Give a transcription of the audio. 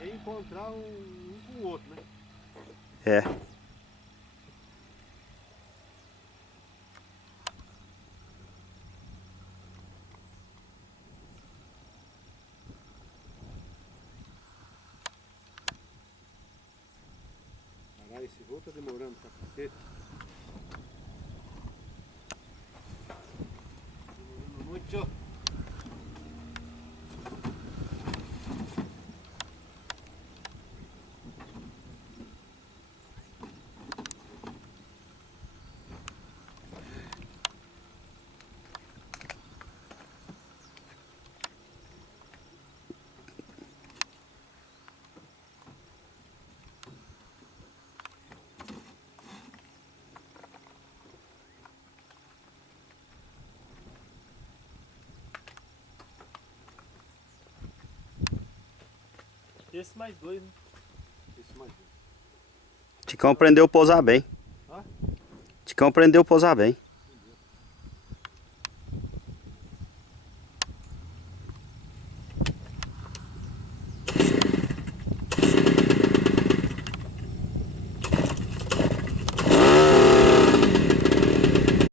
reencontrar um com o outro, né? É. Caralho, esse voo tá demorando pra cacete. Demorando muito. Esse mais dois, né? Esse mais um. Ticão aprendeu a pousar bem. Hã? Ticão aprendeu a pousar bem.